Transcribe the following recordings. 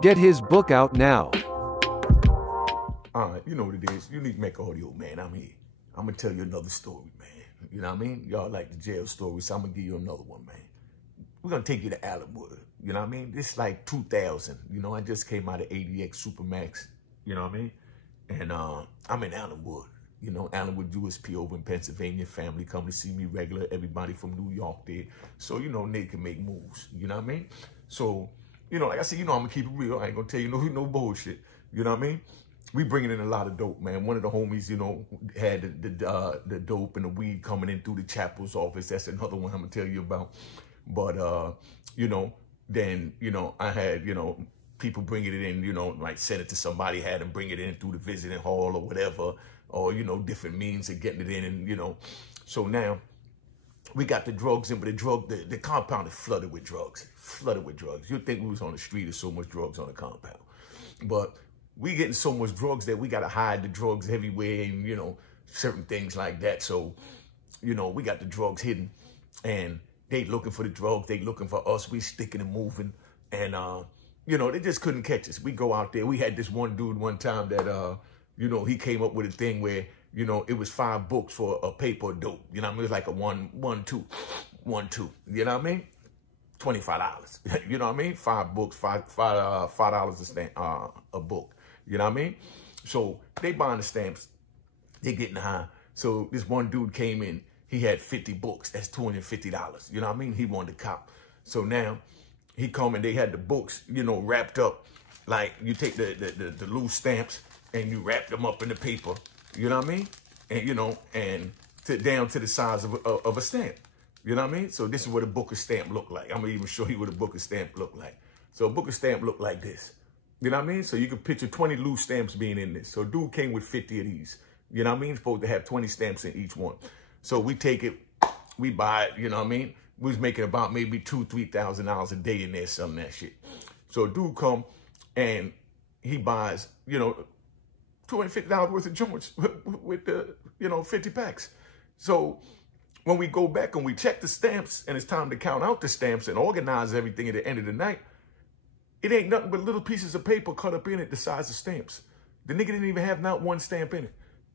Get his book out now. All right, you know what it is. Unique Make Audio, man. I'm here. I'm going to tell you another story, man. You know what I mean? Y'all like the jail story, so I'm going to give you another one, man. We're going to take you to Allenwood. You know what I mean? This is like 2000. You know, I just came out of ADX Supermax. You know what I mean? And I'm in Allenwood. You know, Allenwood USP over in Pennsylvania. Family come to see me regular. Everybody from New York there. So, you know, they can make moves. You know what I mean? So, you know, like I said, you know, I'm going to keep it real. I ain't going to tell you no bullshit. You know what I mean? We bringing in a lot of dope, man. One of the homies, you know, had the dope and the weed coming in through the chapel's office. That's another one I'm going to tell you about. But, you know, then, you know, I had, you know, people bringing it in, you know, like send it to somebody, had them bring it in through the visiting hall or whatever, or, you know, different means of getting it in. And, you know, so now we got the drugs in, but the compound is flooded with drugs, You'd think we was on the street, there's so much drugs on the compound. But we getting so much drugs that we got to hide the drugs everywhere and, you know, certain things like that. So, you know, we got the drugs hidden and they looking for the drugs. They looking for us. We sticking and moving. And, you know, they just couldn't catch us. We go out there. We had this one dude one time that, you know, he came up with a thing where, you know, it was 5 books for a paper of dope. You know what I mean? It was like a one, two. You know what I mean? $25. You know what I mean? 5 books, $5 a stamp, a book. You know what I mean? So they buying the stamps. They getting high. So this one dude came in. He had 50 books. That's $250. You know what I mean? He wanted to cop. So now he come and they had the books, you know, wrapped up. Like you take the loose stamps and you wrap them up in the paper. You know what I mean? And, you know, and down to the size of a stamp. You know what I mean? So this is what a book of stamp look like. I'm going to even show you what a book of stamp look like. So a book of stamp look like this. You know what I mean? So you can picture 20 loose stamps being in this. So dude came with 50 of these. You know what I mean? Supposed to have 20 stamps in each one. So we take it, we buy it, you know what I mean? We was making about maybe $2,000-$3,000 a day in there selling that shit. So a dude come and he buys, you know, $250 worth of joints with the, you know, 50 packs. So when we go back and we check the stamps and it's time to count out the stamps and organize everything at the end of the night, it ain't nothing but little pieces of paper cut up in it the size of stamps. The nigga didn't even have not one stamp in it.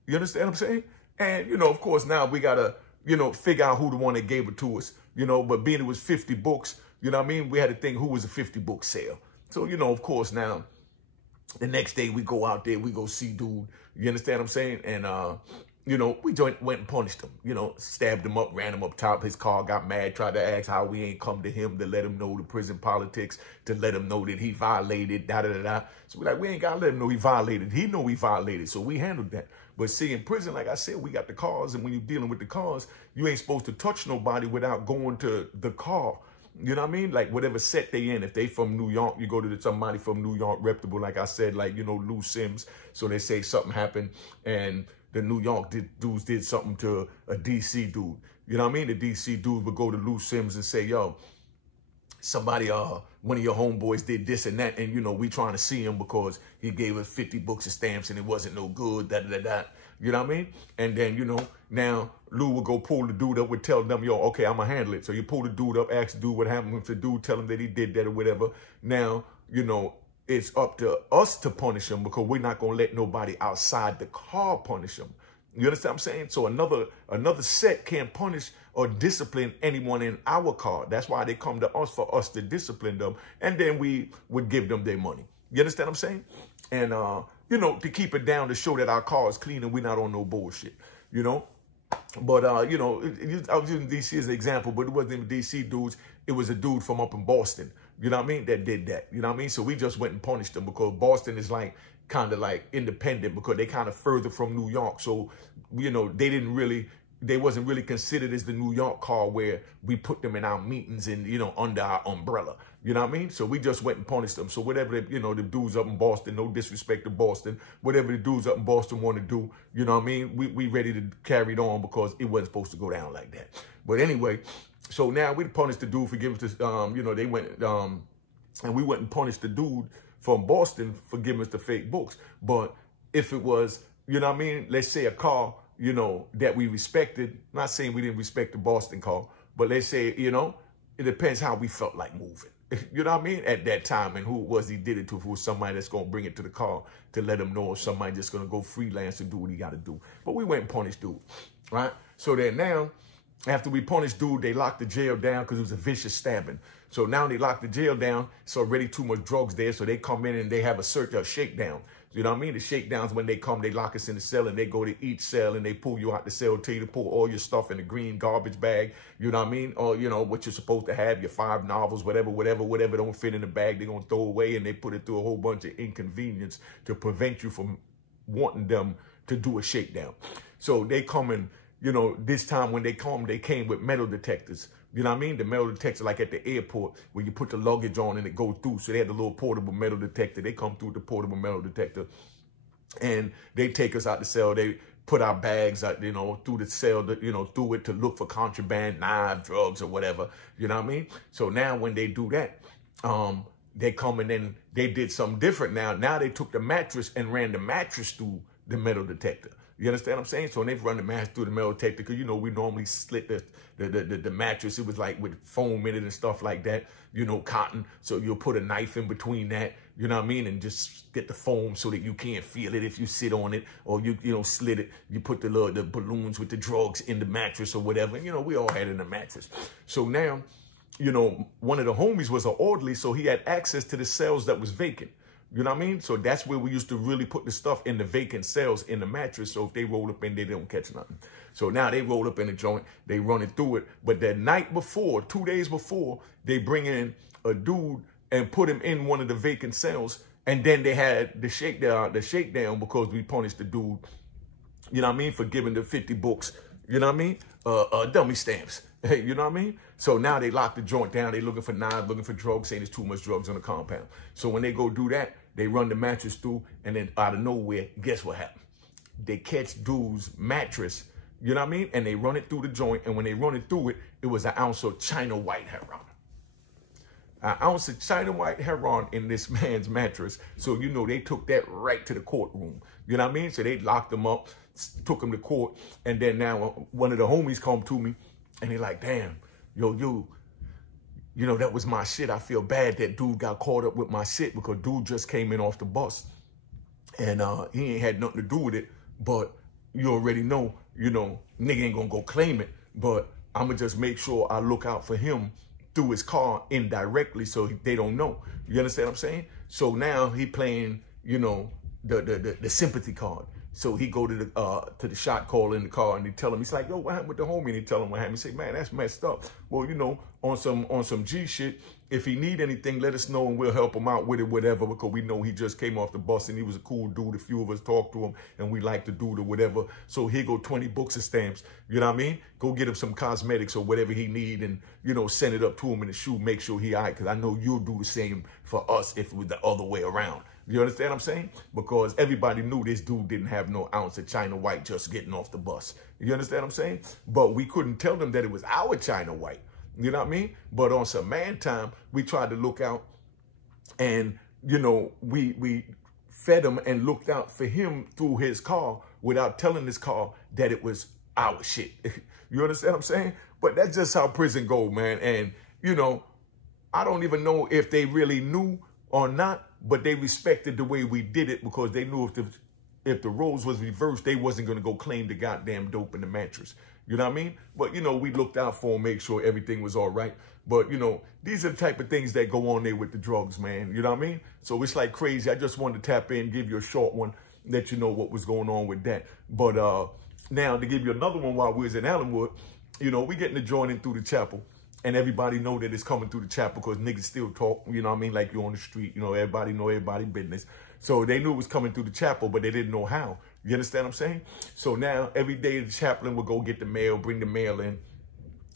You understand what I'm saying? And, you know, of course, now we got to, you know, figure out who the one that gave it to us, you know, but being it was 50 books, you know what I mean? We had to think who was a 50 book sale. So, you know, of course, now the next day we go out there, we go see dude, you understand what I'm saying? And, you know, we went and punished him, you know, stabbed him up, ran him up top. His car got mad, tried to ask how we ain't come to him to let him know the prison politics, to let him know that he violated, da-da-da-da. So we're like, we ain't got to let him know he violated. He know he violated, so we handled that. But see, in prison, like I said, we got the cars, and when you're dealing with the cars, you ain't supposed to touch nobody without going to the car. You know what I mean? Like whatever set they in. If they from New York, you go to somebody from New York, reputable, like I said, like, you know, Lou Sims. So they say something happened, and the New York dudes did something to a DC dude. You know what I mean? The DC dude would go to Lou Sims and say, yo, somebody, one of your homeboys did this and that, and, you know, we trying to see him because he gave us 50 books of stamps and it wasn't no good, da-da-da-da. You know what I mean? And then, you know, now Lou would go pull the dude up, would tell them, yo, okay, I'm going to handle it. So you pull the dude up, ask the dude what happened with the dude, tell him that he did that or whatever. Now, you know, it's up to us to punish him because we're not going to let nobody outside the car punish him. You understand what I'm saying? So another set can't punish or discipline anyone in our car. That's why they come to us, for us to discipline them. And then we would give them their money. You understand what I'm saying? And, you know, to keep it down, to show that our car is clean and we're not on no bullshit, you know? But, you know, I was using DC as an example, but it wasn't even DC dudes. It was a dude from up in Boston, you know what I mean, that did that. You know what I mean? So we just went and punished them because Boston is like kind of like independent because they kind of further from New York. So, you know, they wasn't really considered as the New York car where we put them in our meetings and, you know, under our umbrella. You know what I mean? So we just went and punished them. So whatever, you know, the dudes up in Boston, no disrespect to Boston, whatever the dudes up in Boston want to do, you know what I mean? We ready to carry it on because it wasn't supposed to go down like that. But anyway, so now we punished the dude for giving us this, you know, they went, and we went and punished the dude from Boston for giving us the fake books. But if it was, you know what I mean? Let's say a car, you know, that we respected, not saying we didn't respect the Boston car, but let's say, you know, it depends how we felt like moving. You know what I mean? At that time, and who it was he did it to. If it was somebody that's going to bring it to the car to let him know, if somebody just going to go freelance and do what he got to do. But we went and punished dude, right? So then now, after we punished dude, they locked the jail down because it was a vicious stabbing. So now they locked the jail down. It's already too much drugs there. So they come in and they have a shakedown. You know what I mean? The shakedowns, when they come, they lock us in the cell and they go to each cell and they pull you out the cell, tell you to pull all your stuff in the green garbage bag. You know what I mean? Or, you know, what you're supposed to have, your 5 novels, whatever don't fit in the bag, they're going to throw away, and they put it through a whole bunch of inconvenience to prevent you from wanting them to do a shakedown. So they come in, you know, this time when they came with metal detectors. You know what I mean? The metal detector, like at the airport, where you put the luggage on and it goes through. So they had the little portable metal detector. They come through the portable metal detector, and they take us out the cell. They put our bags out, you know, through the cell, you know, through it to look for contraband, knives, drugs, or whatever. You know what I mean? So now when they do that, they come and then they did something different now. Now they took the mattress and ran the mattress through the metal detector. You understand what I'm saying? So when they've run the mattress through the metal detector, because, you know, we normally slit the mattress. It was like with foam in it and stuff like that, you know, cotton. So you'll put a knife in between that, you know what I mean? And just get the foam so that you can't feel it if you sit on it, or you know, slit it. You put the balloons with the drugs in the mattress or whatever. And, you know, we all had it in the mattress. So now, you know, one of the homies was an orderly, so he had access to the cells that was vacant. You know what I mean? So that's where we used to really put the stuff in the vacant cells in the mattress. So if they roll up in, they don't catch nothing. So now they roll up in the joint, they run it through it. But the night before, 2 days before, they bring in a dude and put him in one of the vacant cells. And then they had the shakedown because we punished the dude, you know what I mean, for giving the 50 books, you know what I mean, dummy stamps. Hey, you know what I mean? So now they lock the joint down. They looking for knives, looking for drugs, saying there's too much drugs on the compound. So when they go do that, they run the mattress through, and then out of nowhere, guess what happened? They catch dude's mattress, you know what I mean? And they run it through the joint, and when they run it through it, it was an ounce of China white heroin. An ounce of China white heroin in this man's mattress. So, you know, they took that right to the courtroom. You know what I mean? So they locked him up, took him to court, and then now one of the homies come to me, and they like, damn, you know, that was my shit. I feel bad that dude got caught up with my shit because dude just came in off the bus and he ain't had nothing to do with it. But you already know, you know, nigga ain't gonna go claim it. But I'm gonna just make sure I look out for him through his car indirectly so they don't know. You understand what I'm saying? So now he playing, you know, the sympathy card. So he go to the shot caller in the car, and they tell him, he's like, yo, what happened with the homie? And he tell him what happened. He say, man, that's messed up. Well, you know, on some G shit, if he need anything, let us know and we'll help him out with it, whatever, because we know he just came off the bus and he was a cool dude. A few of us talked to him and we like the dude or whatever. So here go 20 books of stamps. You know what I mean? Go get him some cosmetics or whatever he need and, you know, send it up to him in the shoe. Make sure he all right, because I know you'll do the same for us if it was the other way around. You understand what I'm saying? Because everybody knew this dude didn't have no ounce of China white just getting off the bus. You understand what I'm saying? But we couldn't tell them that it was our China white. You know what I mean? But on some man time, we tried to look out and, you know, we fed him and looked out for him through his car without telling his car that it was our shit. You understand what I'm saying? But that's just how prison go, man. And, you know, I don't even know if they really knew or not, but they respected the way we did it because they knew if the roles was reversed, they wasn't going to go claim the goddamn dope in the mattress. You know what I mean? But, you know, we looked out for them, make sure everything was all right. But, you know, these are the type of things that go on there with the drugs, man. You know what I mean? So it's like crazy. I just wanted to tap in, give you a short one, let you know what was going on with that. But now to give you another one while we was in Allenwood, you know, we getting the joint in through the chapel. And everybody know that it's coming through the chapel because niggas still talk, you know what I mean? Like you're on the street, you know, everybody know everybody business. So they knew it was coming through the chapel, but they didn't know how. You understand what I'm saying? So now every day the chaplain will go get the mail, bring the mail in,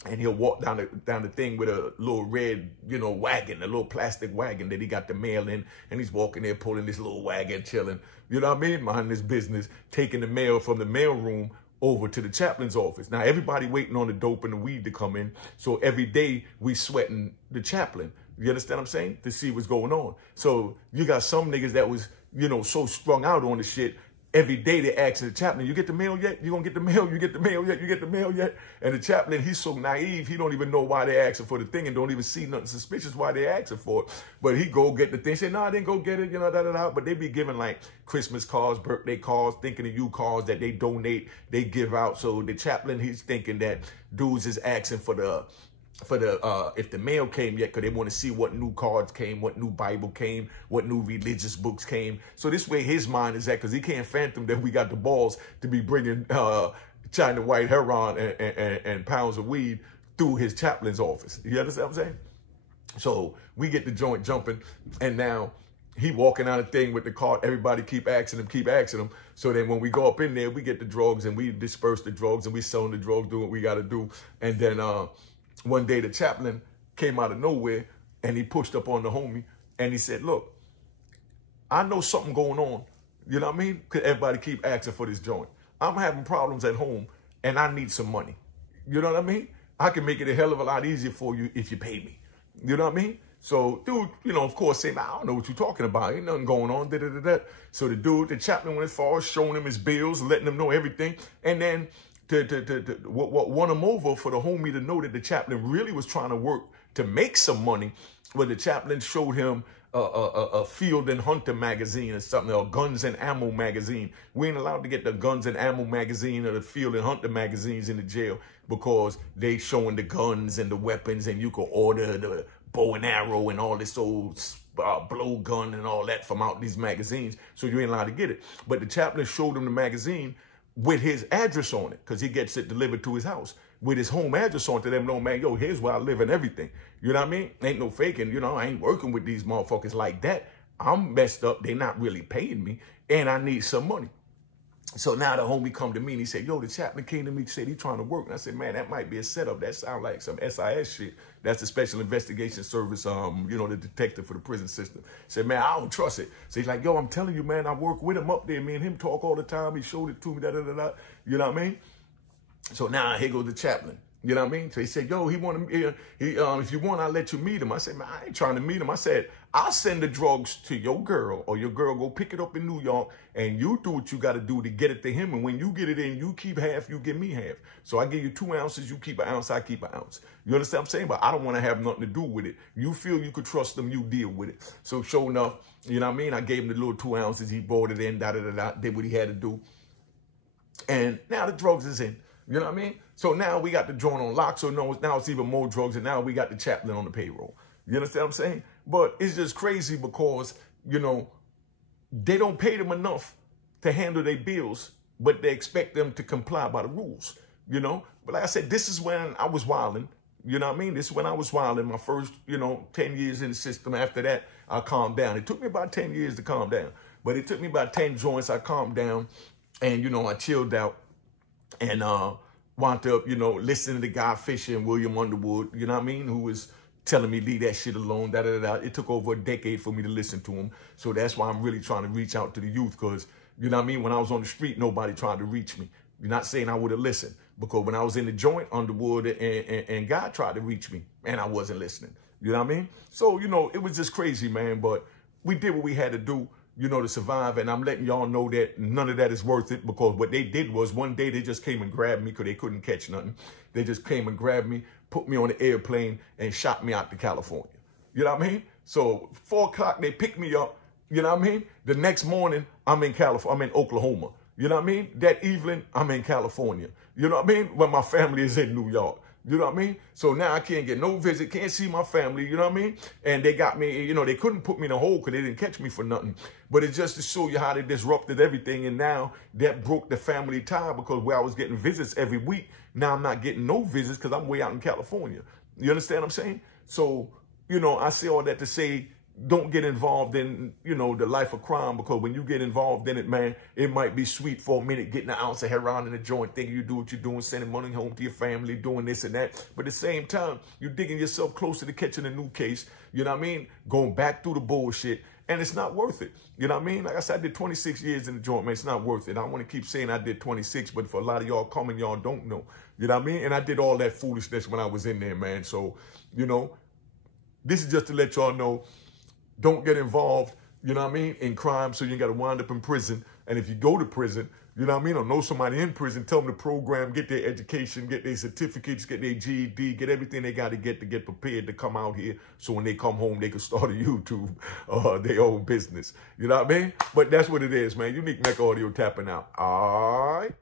and he'll walk down the thing with a little red, you know, wagon, a little plastic wagon that he got the mail in, and he's walking there pulling this little wagon, chilling, you know what I mean? Minding his business, taking the mail from the mail room over to the chaplain's office. Now, everybody waiting on the dope and the weed to come in. So every day we sweating the chaplain. You understand what I'm saying? To see what's going on. So you got some niggas that was, you know, so strung out on the shit, every day they ask the chaplain, you get the mail yet? You gonna get the mail? You get the mail yet? You get the mail yet? And the chaplain, he's so naive, he don't even know why they asking for the thing and don't even see nothing suspicious why they asking for it. But he go get the thing, say, no, I didn't go get it, you know, da-da-da. But they be giving like Christmas cards, birthday cards, thinking of you cards that they donate, they give out. So the chaplain, he's thinking that dudes is asking for the if the mail came yet, because they want to see what new cards came, what new Bible came, what new religious books came. So this way his mind is at, because he can't fathom that we got the balls to be bringing China white heroin and pounds of weed through his chaplain's office. You understand what I'm saying? So we get the joint jumping, and now he walking out a thing with the cart. Everybody keep asking him. So then when we go up in there, we get the drugs and we disperse the drugs and we selling the drugs, do what we got to do. And then one day the chaplain came out of nowhere and he pushed up on the homie and he said, look, I know something going on. You know what I mean? Because everybody keep asking for this joint. I'm having problems at home and I need some money. You know what I mean? I can make it a hell of a lot easier for you if you pay me. You know what I mean? So dude, you know, of course, saying, I don't know what you're talking about. Ain't nothing going on. So the dude, the chaplain went as far as showing him his bills, letting him know everything. And then what won him over for the homie to know that the chaplain really was trying to work to make some money, where the chaplain showed him a Field and Hunter magazine or something, or Guns and Ammo magazine. We ain't allowed to get the Guns and Ammo magazine or the Field and Hunter magazines in the jail because they showing the guns and the weapons, and you could order the bow and arrow and all this old blow gun and all that from out these magazines. So you ain't allowed to get it. But the chaplain showed him the magazine with his address on it, because he gets it delivered to his house with his home address on, to them know, man, yo, here's where I live and everything. You know what I mean? Ain't no faking, you know, I ain't working with these motherfuckers like that. I'm messed up. They're not really paying me, and I need some money. So now the homie come to me and he said, yo, the chaplain came to me, said he trying to work. And I said, man, that might be a setup. That sounds like some SIS shit. That's the Special Investigation Service, you know, the detective for the prison system. Said, man, I don't trust it. So he's like, yo, I'm telling you, man, I work with him up there. Me and him talk all the time. He showed it to me, da-da-da-da. You know what I mean? So now here goes the chaplain. You know what I mean? So he said, yo, he wanted me, if you want, I'll let you meet him. I said, man, I ain't trying to meet him. I said, I'll send the drugs to your girl, or your girl go pick it up in New York, and you do what you got to do to get it to him. And when you get it in, you keep half, you give me half. So I give you 2 ounces, you keep an ounce, I keep an ounce. You understand what I'm saying? But I don't want to have nothing to do with it. You feel you could trust them, you deal with it. So sure enough, you know what I mean? I gave him the little 2 ounces, he brought it in, da-da-da-da, did what he had to do. And now the drugs is in. You know what I mean? So now we got the joint on lock. So now it's even more drugs. And now we got the chaplain on the payroll. You understand what I'm saying? But it's just crazy because, you know, they don't pay them enough to handle their bills, but they expect them to comply by the rules, you know? But like I said, this is when I was wilding. You know what I mean? This is when I was wilding, my first, 10 years in the system. After that, I calmed down. It took me about 10 years to calm down. But it took me about 10 joints. I calmed down and, I chilled out. And wound up, listening to Guy Fisher and William Underwood, you know what I mean, who was telling me, leave that shit alone, da-da-da-da. It took over a decade for me to listen to him. So that's why I'm really trying to reach out to the youth, because, you know what I mean, when I was on the street, nobody tried to reach me. You're not saying I would have listened, because when I was in the joint, Underwood and Guy tried to reach me, and I wasn't listening. You know what I mean? So, it was just crazy, man, but we did what we had to do, to survive. And I'm letting y'all know that none of that is worth it, because what they did was one day they just came and grabbed me because they couldn't catch nothing. They just came and grabbed me, put me on the airplane and shot me out to California. You know what I mean? So 4 o'clock, they picked me up. You know what I mean? The next morning, I'm in California. I'm in Oklahoma. You know what I mean? That evening, I'm in California. You know what I mean? When my family is in New York. You know what I mean? So now I can't get no visit, can't see my family, you know what I mean? And they got me, they couldn't put me in a hole because they didn't catch me for nothing. But it's just to show you how they disrupted everything. And now that broke the family tie, because where I was getting visits every week, now I'm not getting no visits because I'm way out in California. You understand what I'm saying? So, I say all that to say, don't get involved in, the life of crime, because when you get involved in it, man, it might be sweet for a minute, getting an ounce of heroin in the joint, thinking you do what you're doing, sending money home to your family, doing this and that. But at the same time, you're digging yourself closer to catching a new case, you know what I mean? Going back through the bullshit, and it's not worth it. You know what I mean? Like I said, I did 26 years in the joint, man. It's not worth it. I want to keep saying I did 26, but for a lot of y'all coming, y'all don't know. You know what I mean? And I did all that foolishness when I was in there, man. So, this is just to let y'all know, don't get involved, in crime, so you got to wind up in prison. And if you go to prison, you know what I mean, or know somebody in prison, tell them the program, get their education, get their certificates, get their GED, get everything they got to get prepared to come out here. So when they come home, they can start a YouTube, their own business. You know what I mean? But that's what it is, man. Unique Mecca Audio tapping out. All right.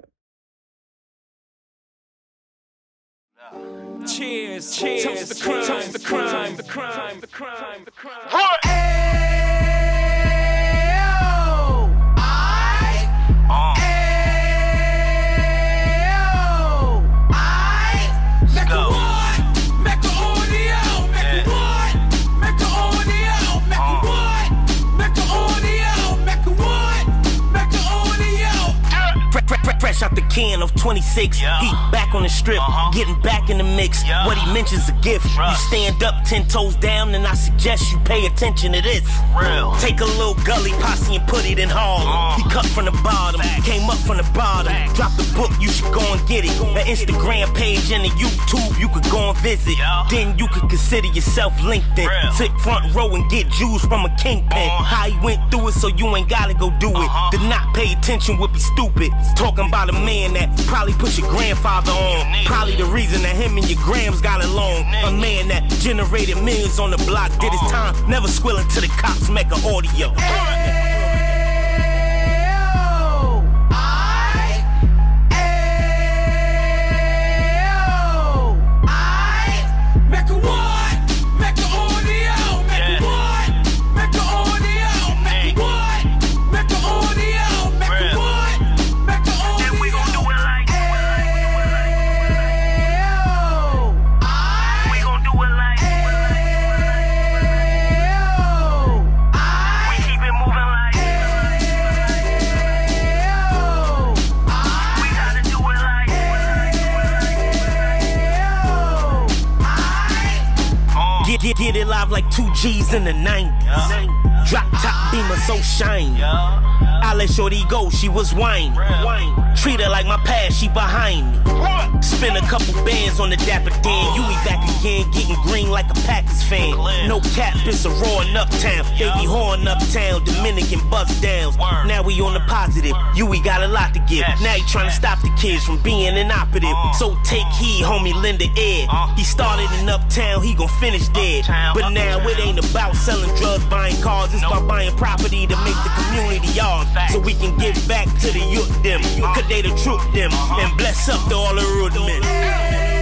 Cheers, cheers, toast the crime, toast the crime, the crime, the crime, the crime. What? Fresh out the can of 26, he back on the strip, getting back in the mix. What he mentions a gift. You stand up 10 toes down, and I suggest you pay attention to this. Take a little gully posse and put it in Harlem. He cut from the bottom, came up from the bottom. Drop the book, you should go and get it. An Instagram page and a YouTube you could go and visit. Then you could consider yourself LinkedIn. Sit front row and get Jews from a kingpin. How he went through it, so you ain't gotta go do it. To not pay attention would be stupid. Talking about a man that probably put your grandfather on. Probably the reason that him and your grams got along. A man that generated millions on the block, did his time, never squilling to the cops, make an audio. Get it live like 2 G's in the 90s. Drop top beamer so shiny. I let shorty go, she was whining. Treat her like my past, she behind me. Spin a couple bands on the Dapper Dan. You be back again, getting green like a Packers fan. No cap, it's a roaring uptown. They be whoring uptown, Dominican bust downs. Now we on the positive, we got a lot to give. Now he trying to stop the kids from being inoperative. So take heed, homie, lend a ear. He started in uptown, he gon' finish dead. But now it ain't about selling drugs, buying cars. It's about buying property to make the community yours. So we can give back to the youth them. Cause they the truth them. And bless up to all the root men.